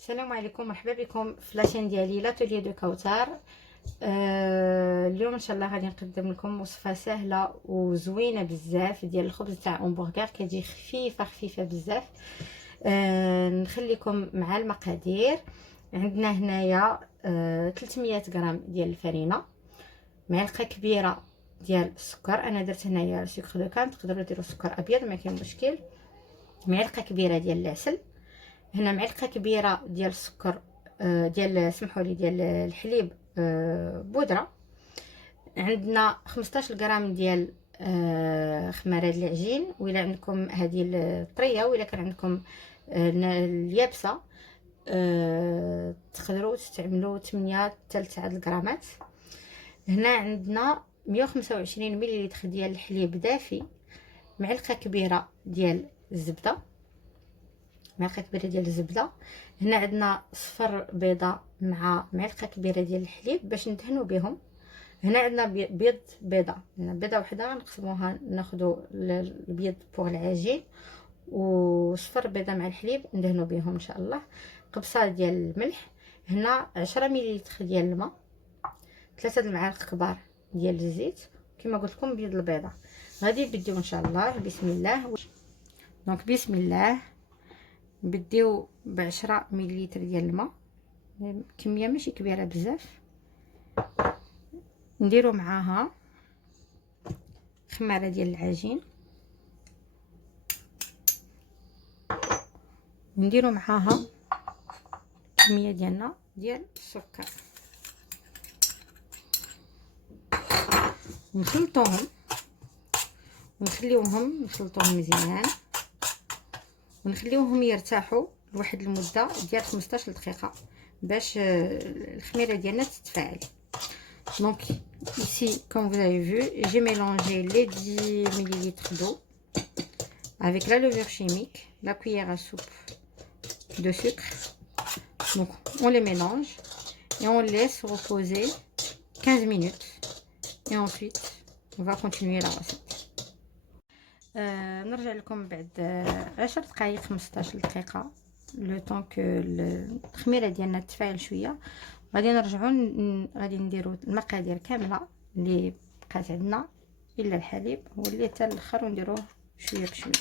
السلام عليكم، مرحبا بكم في لاشين ديالي لاتولي دو كوثر. اليوم ان شاء الله غادي نقدم لكم وصفه سهله وزوينه بزاف ديال الخبز تاع همبرغر، كتجي خفيفه بزاف. نخليكم مع المقادير. عندنا هنايا 300 غرام ديال الفرينه، معلقه كبيره ديال السكر. انا درت هنايا سكر دو كان، تقدروا ديروا سكر ابيض ما كاين مشكل. معلقه كبيره ديال العسل، هنا معلقه كبيره ديال السكر، ديال سمحوا لي ديال الحليب بودره. عندنا 15 غرام ديال خماره العجين، وإلا عندكم هذه الطريه وإلا كان عندكم اليابسه تقدروا تستعملوا 8 حتى 9 غرامات. هنا عندنا 125 مليلتر ديال الحليب دافي، معلقه كبيره ديال الزبده، معلقه كبيره ديال الزبده. هنا عندنا صفر بيضه مع معلقه كبيره ديال الحليب باش ندهنوا بهم. هنا عندنا بيضه، هنا بيضه وحده نقسموها، ناخذوا البيض بوغ العجين وصفر بيضه مع الحليب ندهنوا بهم ان شاء الله. قبصه ديال الملح، هنا 10 مليلتر ديال الماء، 3 المعالق كبار ديال الزيت، كما قلت لكم بيض البيضه. غادي نبداو ان شاء الله. بسم الله. دونك بسم الله نبداو ب10 مليلتر ديال الماء، كميه ماشي كبيره بزاف. نديرو معاها خماره ديال العجين، ونديرو معاها كميه ديالنا ديال السكر، ونخلطوهم ونخليوهم نخلطوهم مزيان، ونخليوهم يرتاحوا لواحد المده ديال 15 دقيقه باش الخميره ديالنا تتفاعل. Donc ici, comme vous avez vu, j'ai mélangé les 10 ml d'eau avec la levure chimique, la cuillère à soupe de sucre. Donc on les mélange et on laisse reposer 15 minutes. Et ensuite, on va continuer la recette. نرجع لكم بعد 10 دقائق 15 دقيقة، لو طون كو الخميرة ديالنا تفاعل شوية. غادي نرجعوا غادي نديروا المقادير كامله اللي بقات عندنا الا الحليب هو اللي حتى الاخر، ونديروه شويه بشويه.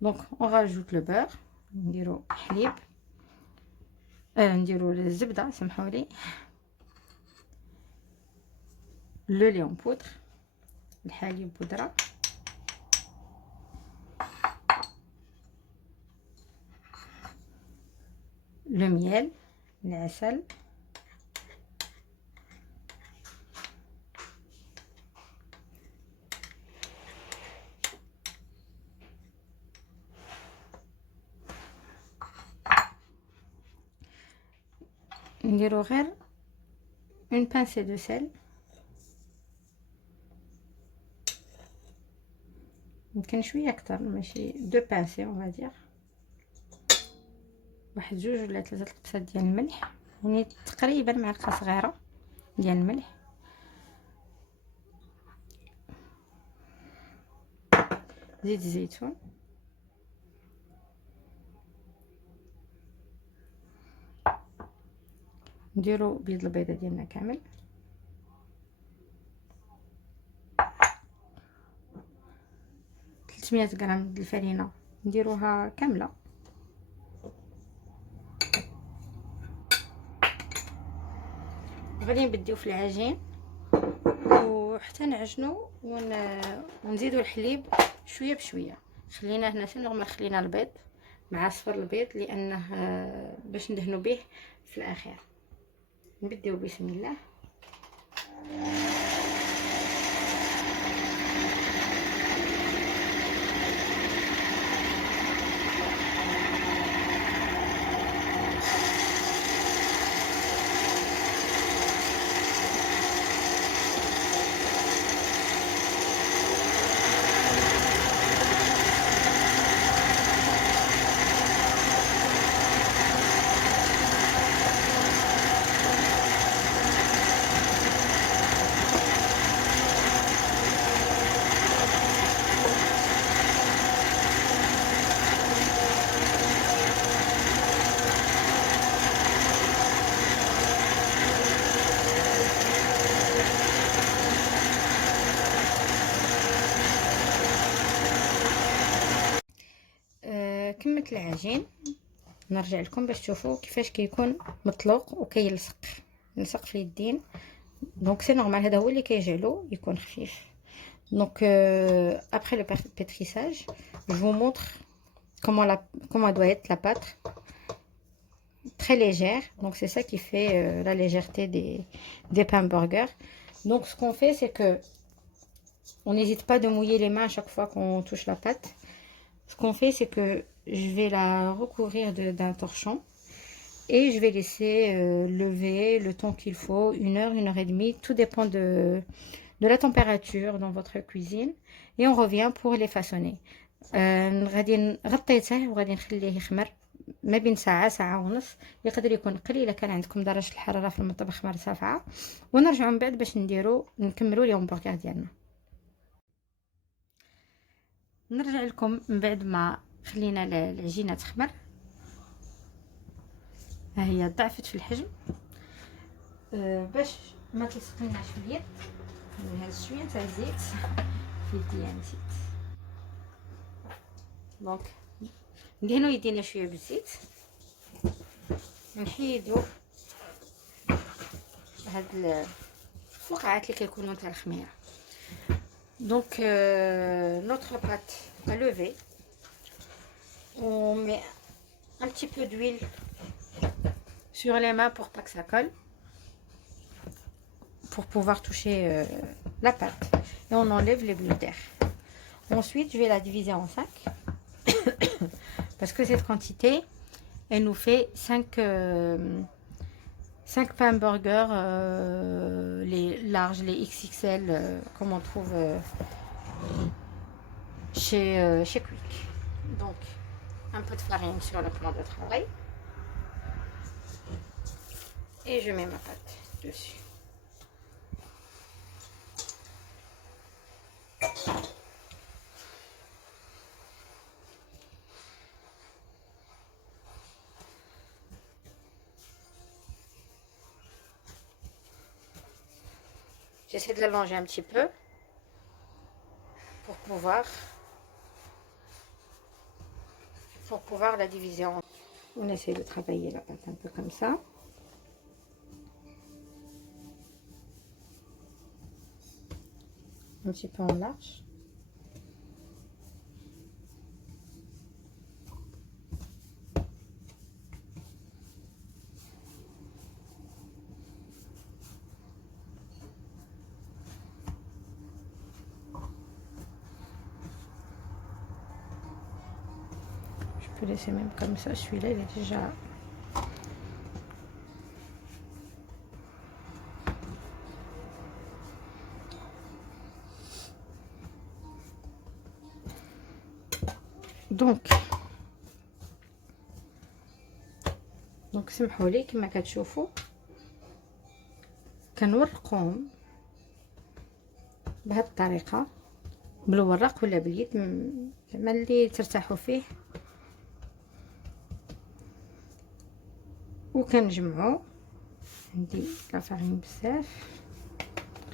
دونك اون راجوت لو بور، نديروا حليب، نديروا الزبده سمحوا لي، لو لي اون بودر، الحليب بودره، لو ميل، العسل، نديرو غير اون بانسي دو سيل، يمكن شويه اكثر ماشي دو بانسي، اون فادير واحد جوج ولا 3 القبصات ديال الملح، يعني تقريبا معلقه صغيره ديال الملح. زيت الزيتون، نديرو بيض البيضه ديالنا كامل، تلتمية غرام د الفرينه نديروها كامله، غادي نبديو في العجين وحتى نعجنو ونزيدو الحليب شويه بشويه. خلينا هنا في نورمال، خلينا البيض مع صفر البيض لانه باش ندهنو به في الاخير. نبداو بسم الله. سخنت العجين نرجع لكم باش تشوفوا كيفاش كيكون مطلوق وكيلصق في اليدين. دونك سي نورمال، هذا هو اللي كيجعلو يكون خفيف. دونك après le pétrissage, je vous montre comment doit être la pâte, très légère. Donc c'est ça qui fait la légèreté des pains burgers. Donc ce qu'on fait, c'est que on n'hésite pas de mouiller les mains à chaque fois qu'on touche la pâte. Ce qu'on fait, c'est que je vais la recouvrir d'un torchon et je vais laisser lever le temps qu'il faut, 1 heure et demie. Tout dépend de la température dans votre cuisine. Et on revient pour les façonner. غادي غطيته وغادي نخليه يخمر ما بين ساعة ونص. يقدر يكون قليل إلا كان عندكم درجة الحرارة في المطبخ مرتفعة. ونرجعوا من بعد باش نكملوا اليوم برجر ديالنا. نرجع لكم من بعد ما خلينا العجينه تخمر. ها هي ضعفت في الحجم. باش ما تلصقلناش في اليد نهز شويه تاع الزيت في يديا نسيت. دونك ندهنو يدينا شويه بالزيت، نحيدو هاد الفقاعات اللي كيكونوا تاع الخميره. Donc notre pâte à lever, on met un petit peu d'huile sur les mains pour pas que ça colle, pour pouvoir toucher la pâte, et on enlève les bulles d'air. Ensuite je vais la diviser en 5 parce que cette quantité elle nous fait 5 pains burgers, les larges, les XXL, comme on trouve chez Quick. Donc, un peu de farine sur le plan de travail. Et je mets ma pâte dessus. J'essaie de l'allonger un petit peu pour pouvoir la diviser en... On essaie de travailler la pâte un peu comme ça. Un petit peu en large. Je peux laisser même comme ça, celui-là il est déjà... دونك سمحوا لي كما كتشوفوا كنورقهم بهذه الطريقه بالوراق ولا باليد زعما اللي ترتاحوا فيه، وكنجمعوا. عندي لا فارين بزاف،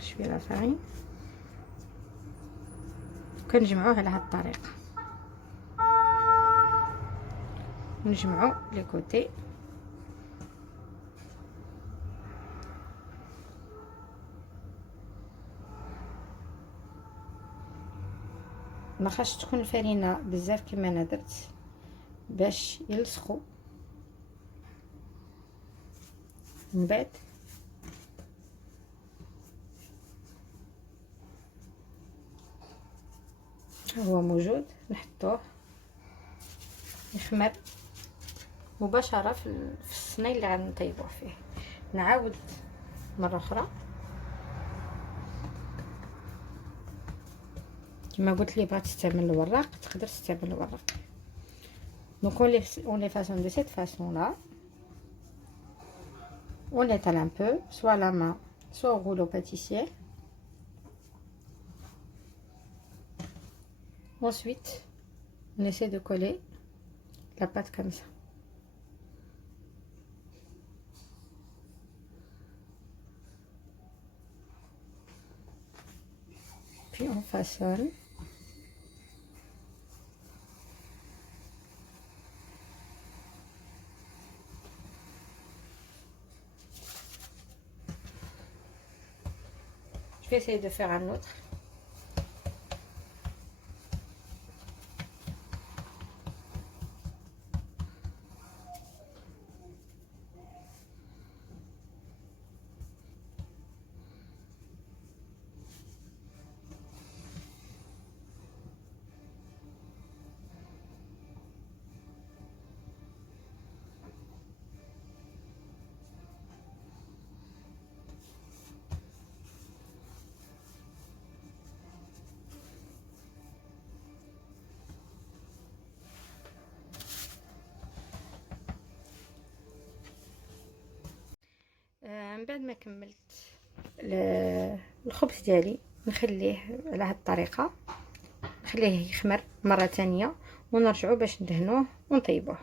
شويه لا فارين، كنجمعوه على هذه الطريقه، نجمعوا لي كوتي. ما خاصش تكون الفرينه بزاف كما انا درت باش يلصقوا. من بعد هو موجود نحطوه يخمر مباشره في الصني اللي غنطيبوه فيه. نعاود مره اخرى كما قلت لي بغات تستعمل الوراق تقدر تستعمل الوراق. Donc on les façonne de cette façon là. On l'étale un peu, soit à la main, soit au rouleau pâtissier. Ensuite, on essaie de coller la pâte comme ça. Puis on façonne. vais essayer de faire un autre. من بعد ما كملت الخبز ديالي نخليه على هاد الطريقه، نخليه يخمر مره تانية ونرجعو باش ندهنوه ونطيبوه.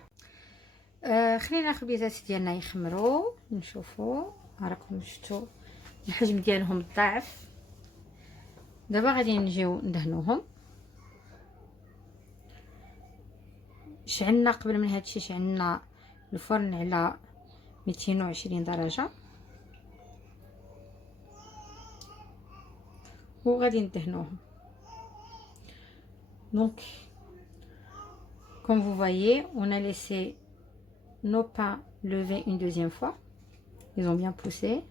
خلينا الخبيزات ديالنا يخمروا نشوفوا. راكم شفتوا الحجم ديالهم ضاعف. دابا غادي نجيو ندهنوهم. شعلنا قبل من هادشي، شعلنا الفرن على 220 درجه وغادي ندهنوهم. Donc comme vous voyez, on a laissé nos pains lever une deuxième fois. Ils ont bien poussé.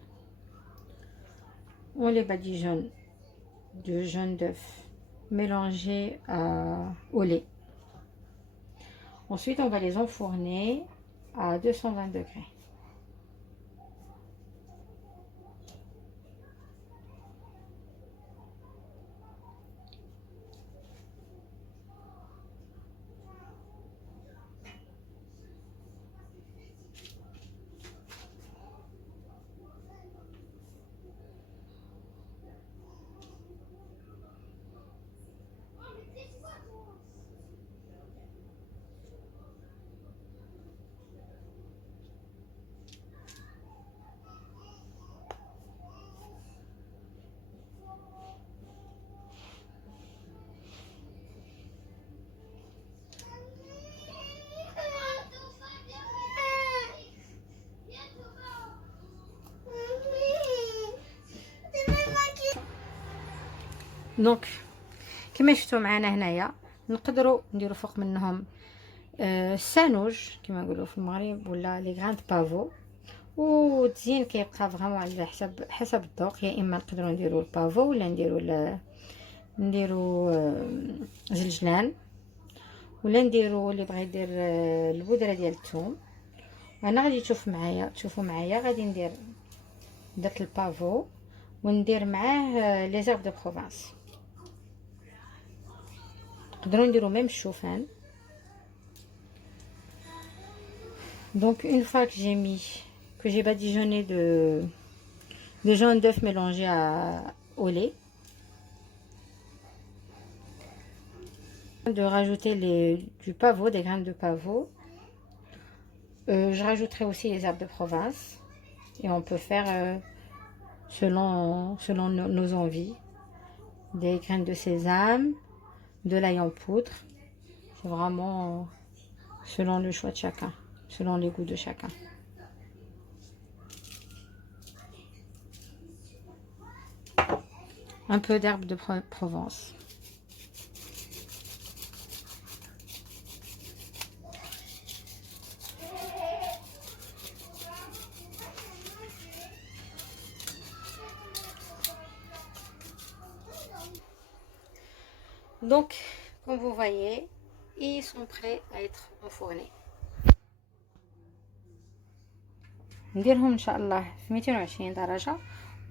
On les badigeonne de jaune d'œuf mélangé au lait. Ensuite, on va les enfourner à 220 degrés. دونك كما شفتوا معنا هنايا نقدروا نديروا فوق منهم السانوج كما نقولوا في المغرب، ولا لي غراند بافو، والتزيين كيبقى فريمون على حسب الذوق. يا اما نقدروا نديروا البافو ولا نديروا جلجلان، ولا نديروا اللي بغى يدير البودره ديال الثوم. انا غادي تشوفوا معايا غادي درت البافو وندير معاه لي زيرب دو بروفانس. نقدروا نديروا ميم الشوفان. Donc une fois que j'ai badigeonné de jaune d'œuf mélangé au lait, de rajouter du pavot, des graines de pavot. Je rajouterai aussi les herbes de Provence et on peut faire selon nos envies. Des graines de sésame, de l'ail en poudre. C'est vraiment selon le choix de chacun, selon les goûts de chacun. Un peu d'herbe de Provence. Donc, comme vous voyez, ils sont prêts à être enfournés. نديرهم ان شاء الله في 220 درجة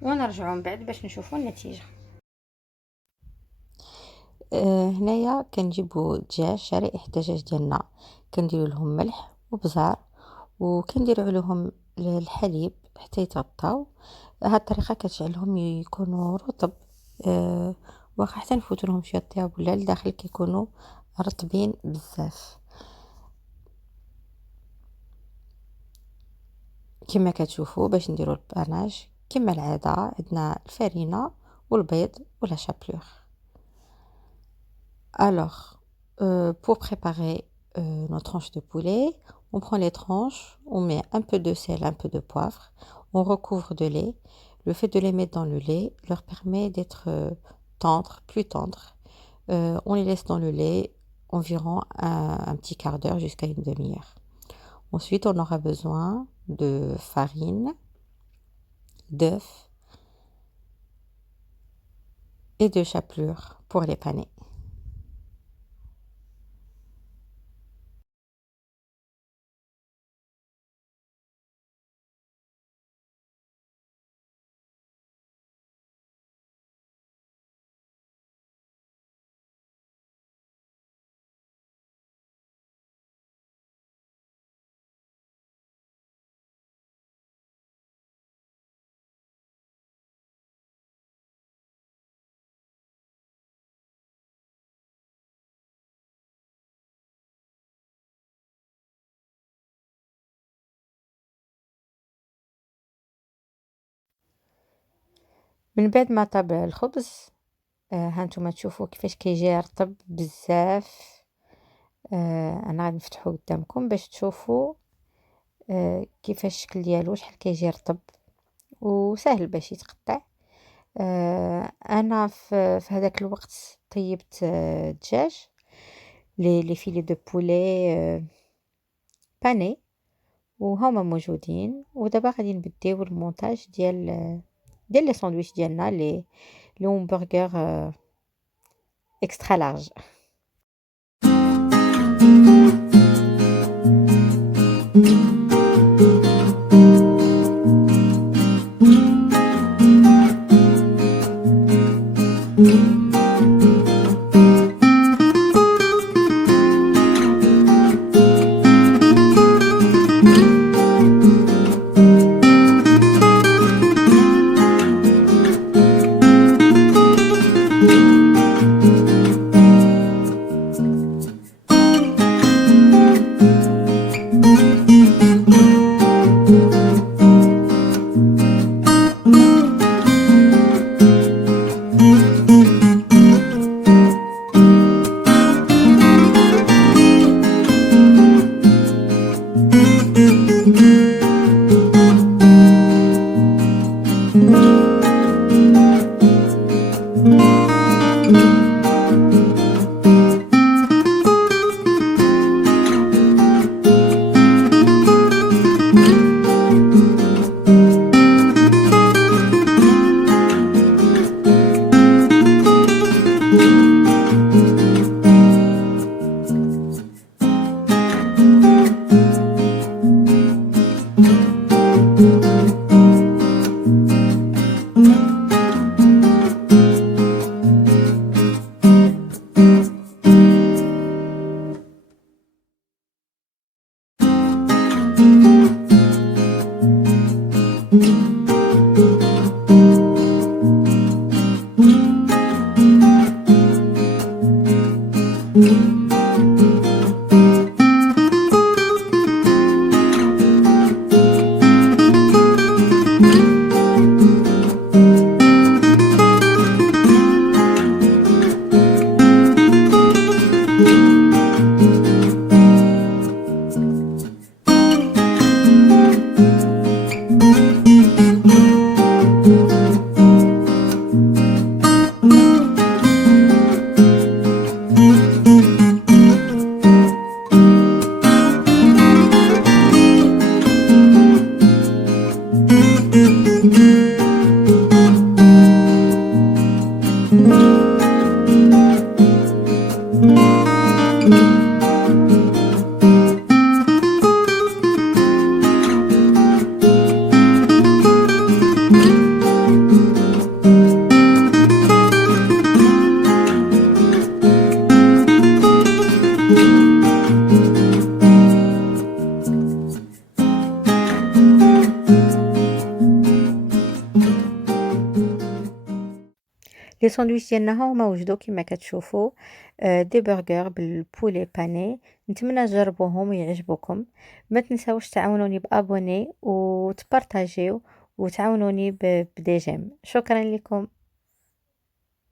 ونرجعوا من بعد باش نشوفوا النتيجة. هنايا كنجيبوا الدجاج، شرائح الدجاج ديالنا كنديروا لهم ملح وبزار وكنديروا لهم الحليب حتى يتغطاو. هاد الطريقه كتجعلهم يكونوا رطب، واخا حتى نفوتوا لهم شويه طياب ولا لداخل كيكونوا رطبين بزاف. كما كتشوفوا باش نديروا الباناج كما العاده عندنا الفرينه والبيض ولا شابلور. Alors, pour préparer nos tranches de poulet, on prend les tranches, on met un peu de sel, un peu de poivre, on recouvre de lait. le fait de les mettre dans le lait leur permet d'être tendres, plus tendres. On les laisse dans le lait environ un petit quart d'heure jusqu'à une demi-heure. Ensuite, on aura besoin de farine, d'œufs et de chapelure pour les paner. من بعد ما طاب الخبز هانتوما تشوفوا كيفاش كيجي رطب بزاف. انا غادي نفتحو قدامكم باش تشوفوا كيفاش الشكل ديالو شحال كيجي رطب وسهل باش يتقطع. انا في هذاك الوقت طيبت دجاج لي فيلي دو بولي باني وهما موجودين. ودابا غادي نبداو المونتاج ديال لي ساندويتش ديالنا لي همبرغر اكسترا لارج. لي ساندويتش ديالنا ها هما وجدوا كما كتشوفوا. دي برغر بالبولي باني. نتمنى تجربوهم ويعجبوكم. ما تنساوش تعاونوني بابوني وتبارطاجيو وتعاونوني بدي جيم. شكرا لكم.